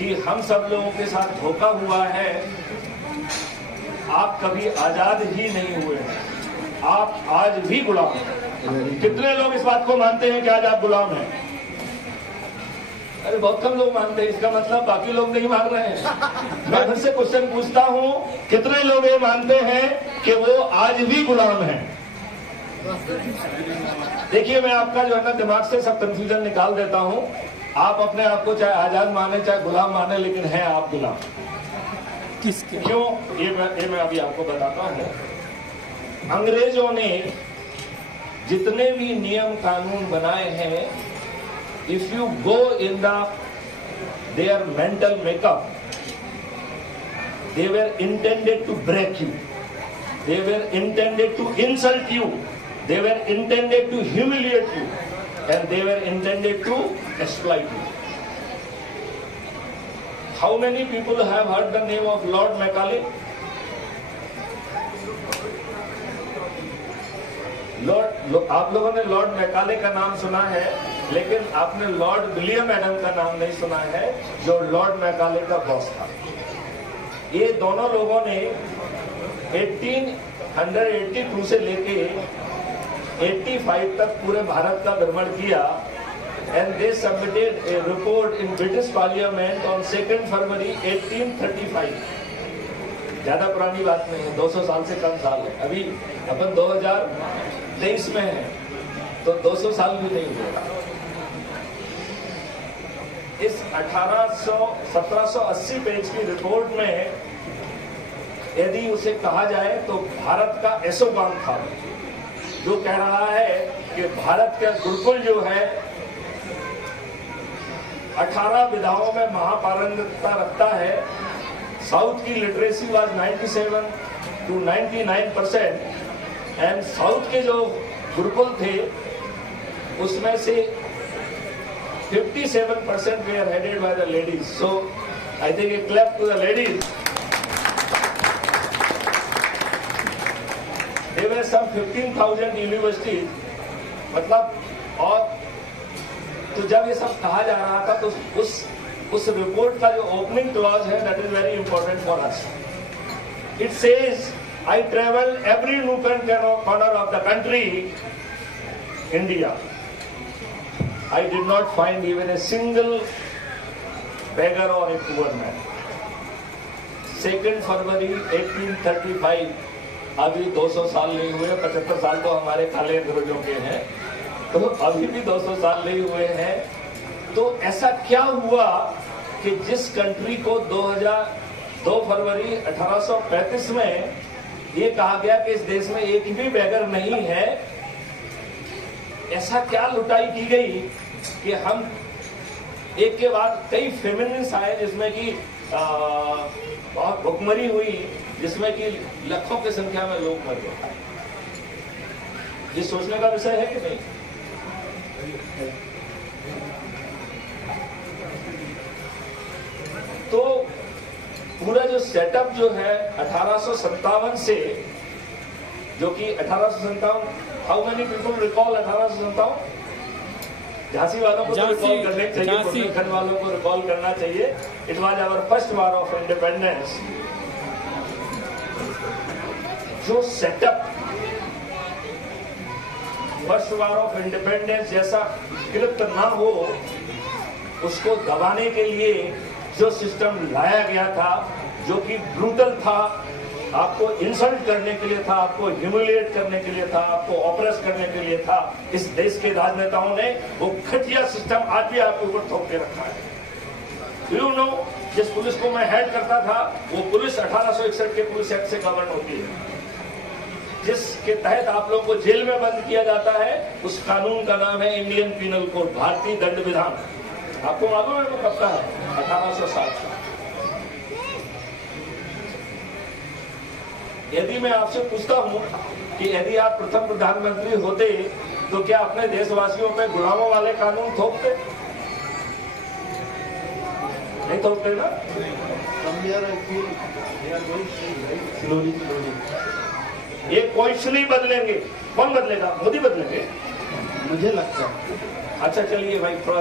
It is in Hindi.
कि हम सब लोगों के साथ धोखा हुआ है। आप कभी आजाद ही नहीं हुए हैं, आप आज भी गुलाम हैं। कितने लोग इस बात को मानते हैं कि आज आप गुलाम हैं? अरे बहुत कम लोग मानते हैं। इसका मतलब बाकी लोग नहीं मान रहे हैं। मैं फिर से क्वेश्चन पूछता हूं, कितने लोग ये मानते हैं कि वो आज भी गुलाम हैं? देखिए, मैं आपका जो है ना दिमाग से सब कंफ्यूजन निकाल देता हूं। आप अपने आप को चाहे आजाद माने चाहे गुलाम माने, लेकिन हैं आप गुलाम। किसके? क्यों? ये मैं अभी आपको बताता हूं। अंग्रेजों ने जितने भी नियम कानून बनाए हैं, if you go in their mental makeup, they were intended to break you, they were intended to insult you, they were intended to humiliate you, and they were intended to exploit you. How many people have heard the name of Lord Macaulay? आप लोगों ने लॉर्ड मैकाले का नाम सुना है, लेकिन आपने लॉर्ड विलियम एडम का नाम नहीं सुना है, जो लॉर्ड मैकाले का बॉस था। ये दोनों लोगों ने 1882 से लेके 85 तक पूरे भारत का भ्रमण किया, and they submitted A report in British parliament on 2 फरवरी 1835। ज्यादा पुरानी बात नहीं है, 200 साल से कम साल है। अभी अपन 2023 में है, तो 200 साल भी नहीं हुआ। इस 1780 पेज की रिपोर्ट में यदि उसे कहा जाए तो भारत का एसोपान था, जो कह रहा है कि भारत का गुरुकुल जो है 18 विधाओं में महापारंगतता रखता है। साउथ की literacy was 97 to 99%, and south के जो गुरुकुल थे उसमें से 57% were headed by the ladies. So I think a clap to the ladies. There were some 15,000 universities, मतलब, और तो जब ये सब कहा जा रहा था तो उस रिपोर्ट का जो ओपनिंग क्लॉज है, that is very important for us. It says, I travel every nook and corner of the country India, I did not find even a single beggar or a poor man. 2 फरवरी 1835, अभी 200 साल नहीं हुए, 75 साल तो हमारे काले अंग्रेजों के हैं, तो अभी भी 200 साल नहीं हुए हैं। तो ऐसा क्या हुआ कि जिस कंट्री को 2 फरवरी 1835 में ये कहा गया कि इस देश में एक भी बेगर नहीं है, ऐसा क्या लुटाई की गई कि हम एक के बाद कई फेमिनिस्ट आए, जिसमें कि बहुत भुखमरी हुई, जिसमें कि लाखों की संख्या में लोग मर गए। ये सोचने का विषय है कि नहीं? तो पूरा जो सेटअप जो है 1857 से, जो कि 1857, how many people recall 1857? Jhansi वालों को रिकॉल करने चाहिए, बुंदेलखंड वालों को रिकॉल करना चाहिए। It was our first war of independence. जो setup first war of independence जैसा कृत्य ना हो, उसको दबाने के लिए जो सिस्टम लाया गया था, जो कि ब्रूटल था, आपको इंसल्ट करने के लिए था, आपको ह्यूमिलिएट करने के लिए था, आपको ऑप्रेस करने के लिए था, इस देश के राजनेताओं ने वो घटिया सिस्टम आज भी आपके ऊपर थोप के रखा है। यू नो, जिस पुलिस को मैं हेड करता था, वो पुलिस 1861 के पुलिस एक्ट से गवर्न होती है, जिसके तहत आप लोगों को जेल में बंद किया जाता है। उस कानून का नाम है इंडियन पीनल कोड, भारतीय दंड विधान। आपको मालूम है वो कब का है? 1860 का। यदि मैं आपसे पूछता हूं कि यदि आप प्रथम प्रधानमंत्री होते तो क्या अपने देशवासियों पे गुलामों वाले कानून थोपते? नहीं थोपते ना? ये क्वेश्चन नहीं बदलेंगे। कौन बदलेगा? मोदी बदलेंगे, मुझे लगता है। अच्छा चलिए भाई, थोड़ा